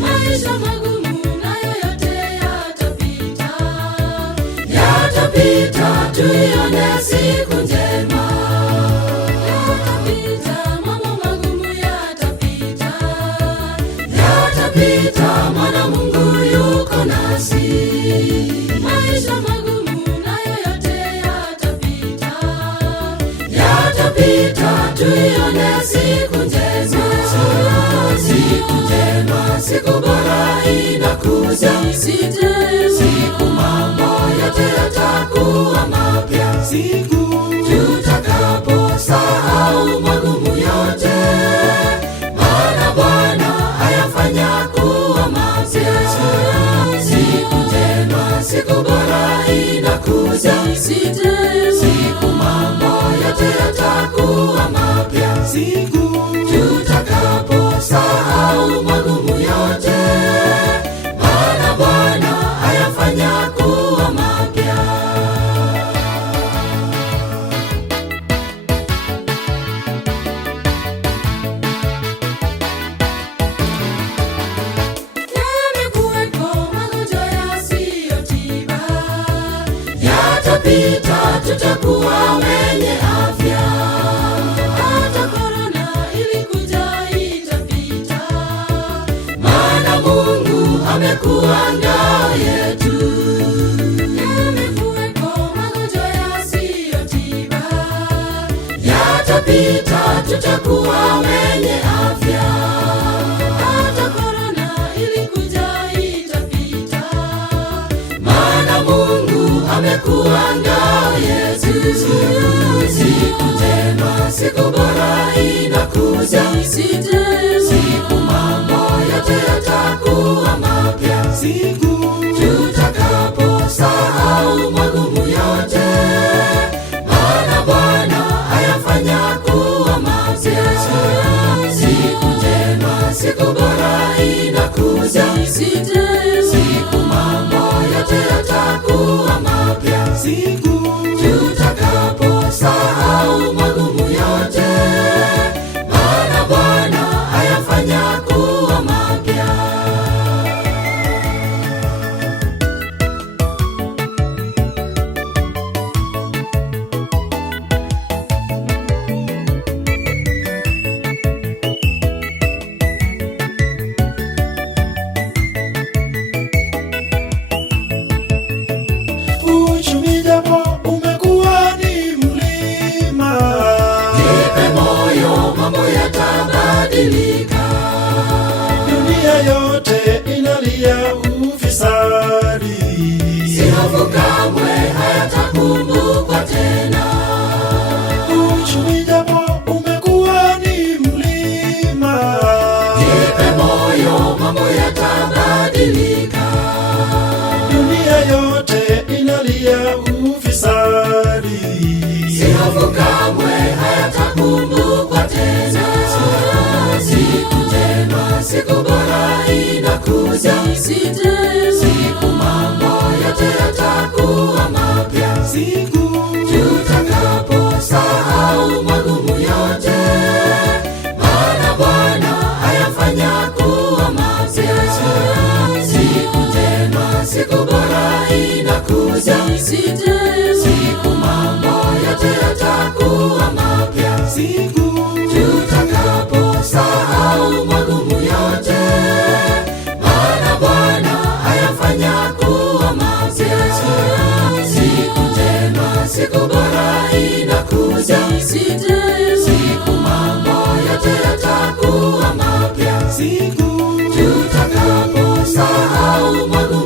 Maisha magumu nayo yote yatapita, yatapita, tuione siku njema. Yatapita, mambo magumu yatapita, yatapita, maana Mungu yuko nasi. Maisha magumu nayo yote yatapita, yatapita, tuione siku njema. Siku njema, siku bora inakuja. Siku mambo yote yatakuwa mapya. Siku tutakaposahau magumu yote, maana Bwana ayafanya kuwa mapya. Siku njema, siku bora inakuja. Siku mambo yote yatakuwa mapya. Siku tutakaposahau magumu yote, maana Bwana ayafanya kuwa mapya. Yamekuweko magonjwa yasiyotiba, yatapita, tutakuwa wenye afya. Hata korona ilikuja itapita, maana Mungu amekuwa ngao yetu. Yamekuweko magonjwa yasiyotiba, yatapita, tutakuwa wenye afya. Hata korona ilikuja itapita, maana Mungu amekuwa ngao yetu. Siku njema, siku bora inakuja. Siku mambo yote yatakuwa mapya. Siku tutakaposahau magumu yote, maana Bwana ayafanya kuwa mapya. Siku njema, siku bora inakuja. Siku mambo yote yatakuwa mapya. Siku tutakaposahau magumu yote, maana Bwana ayafanya kuwa mapya. Uchumi japo umekuwa ni mlima, Jipe moyo, mambo yatabadilika. dunia yote inalia ufisadi. Siofu kamwe hayatakumbukwa tena. Uchumi japo umekuwa ni mlima, Jipe moyo, mambo yatabadilika. dunia yote inalia ufisadi. Siofu kamwe hayatakumbukwa tena. Siku njema, siku bora inakuja. Siku mambo yote yatakuwa mapya. Siku tutakaposahau magumu yote, maana Bwana ayafanya kuwa mapya. Siku njema, siku bora inakuja. Siku mambo yote yatakuwa mapya. Siku tutakaposahau magumu yote, maana Bwana ayafanya kuwa mapya. Siku njema, siku bora inakuja. Siku mambo yote yatakuwa mapya. Siku tutakaposahau magumu